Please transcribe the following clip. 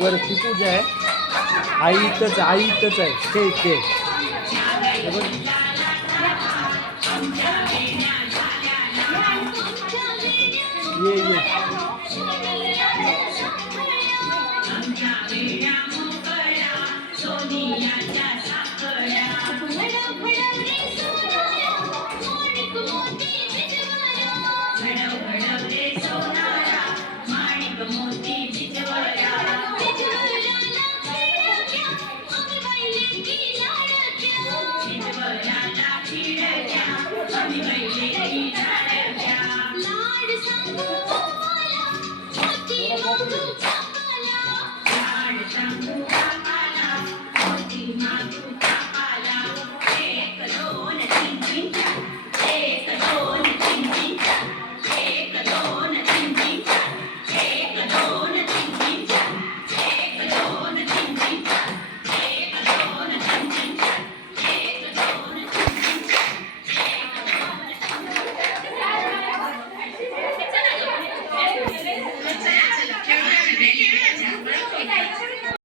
वरती पूजा आहे. आई इथंच आई इथंच आहे. ते ते ये ये Thank you.